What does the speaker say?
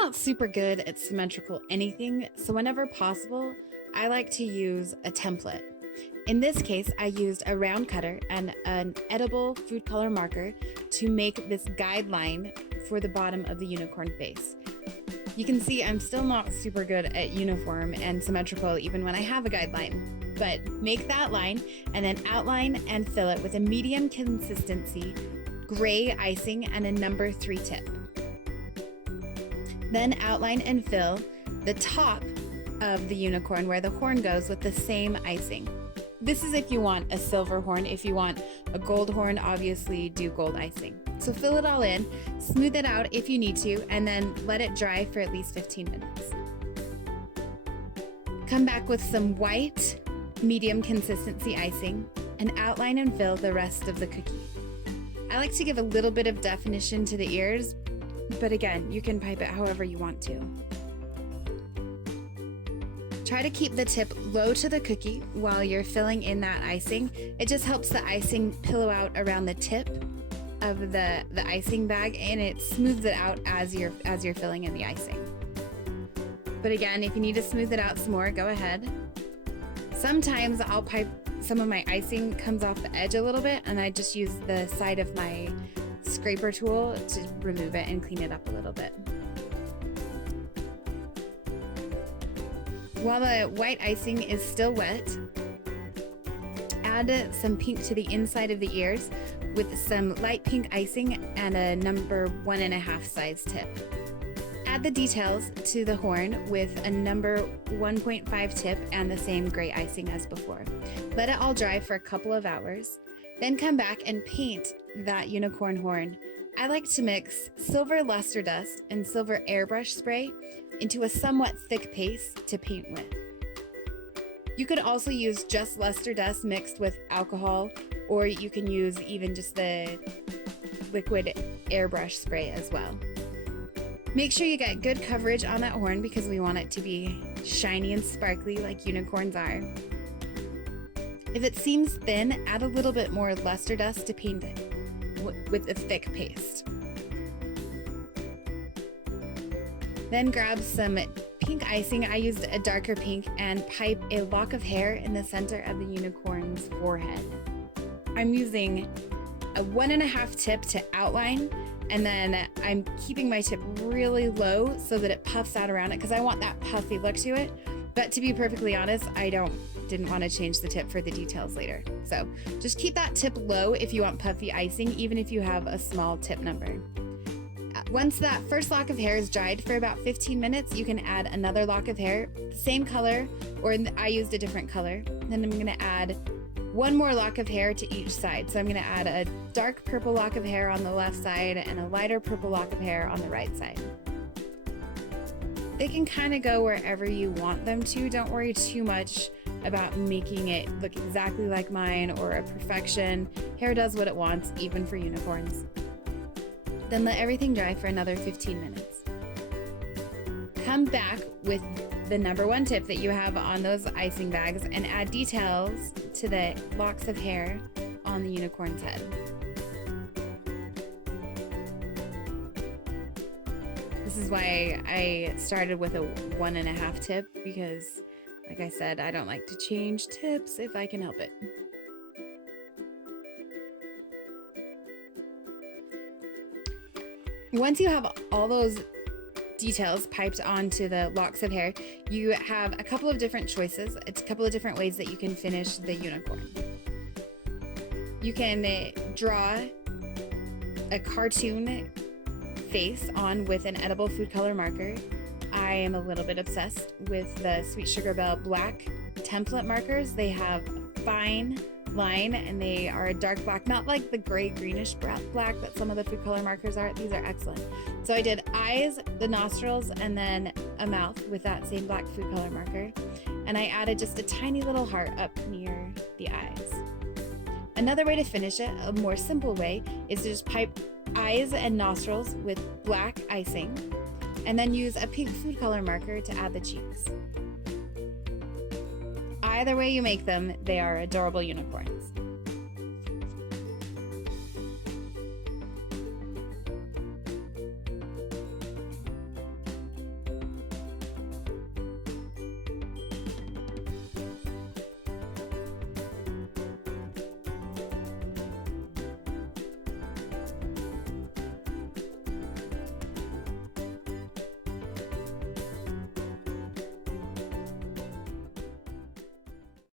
not super good at symmetrical anything, so whenever possible, I like to use a template. In this case, I used a round cutter and an edible food color marker to make this guideline for the bottom of the unicorn face. You can see I'm still not super good at uniform and symmetrical even when I have a guideline, but make that line and then outline and fill it with a medium consistency gray icing and a number 3 tip. Then outline and fill the top of the unicorn where the horn goes with the same icing. This is if you want a silver horn. If you want a gold horn, obviously do gold icing. So fill it all in, smooth it out if you need to, and then let it dry for at least 15 minutes. Come back with some white, medium consistency icing, and outline and fill the rest of the cookie. I like to give a little bit of definition to the ears, but again, you can pipe it however you want to. Try to keep the tip low to the cookie while you're filling in that icing. It just helps the icing pillow out around the tip of the icing bag, and it smooths it out as you're filling in the icing. But again, if you need to smooth it out some more, go ahead. Sometimes I'll pipe some of my icing comes off the edge a little bit, and I just use the side of my scraper tool to remove it and clean it up a little bit. While the white icing is still wet, add some pink to the inside of the ears with some light pink icing and a number 1.5 size tip. Add the details to the horn with a number 1.5 tip and the same gray icing as before. Let it all dry for a couple of hours, then come back and paint that unicorn horn. I like to mix silver luster dust and silver airbrush spray into a somewhat thick paste to paint with. You could also use just luster dust mixed with alcohol, or you can use even just the liquid airbrush spray as well. Make sure you get good coverage on that horn because we want it to be shiny and sparkly like unicorns are. If it seems thin, add a little bit more luster dust to paint it with a thick paste. Then grab some pink icing. I used a darker pink and pipe a lock of hair in the center of the unicorn's forehead. I'm using a 1.5 tip to outline, and then I'm keeping my tip really low so that it puffs out around it because I want that puffy look to it. But to be perfectly honest, I didn't want to change the tip for the details later. So just keep that tip low if you want puffy icing, even if you have a small tip number. Once that first lock of hair is dried for about 15 minutes, you can add another lock of hair, the same color, or I used a different color. Then I'm gonna add one more lock of hair to each side. So I'm gonna add a dark purple lock of hair on the left side and a lighter purple lock of hair on the right side. They can kind of go wherever you want them to. Don't worry too much about making it look exactly like mine or a perfection. Hair does what it wants, even for unicorns. Then let everything dry for another 15 minutes. Come back with the number 1 tip that you have on those icing bags and add details to the locks of hair on the unicorn's head. This is why I started with a 1.5 tip because, like I said, I don't like to change tips if I can help it. Once you have all those details piped onto the locks of hair, you have a couple of different choices. It's a couple of different ways that you can finish the unicorn. You can draw a cartoon face on with an edible food color marker. I am a little bit obsessed with the Sweet Sugar Belle black template markers. They have fine line and they are a dark black, not like the gray greenish black that some of the food color markers are. These are excellent. So I did eyes, the nostrils, and then a mouth with that same black food color marker. And I added just a tiny little heart up near the eyes. Another way to finish it, a more simple way, is to just pipe eyes and nostrils with black icing and then use a pink food color marker to add the cheeks. Either way you make them, they are adorable unicorns.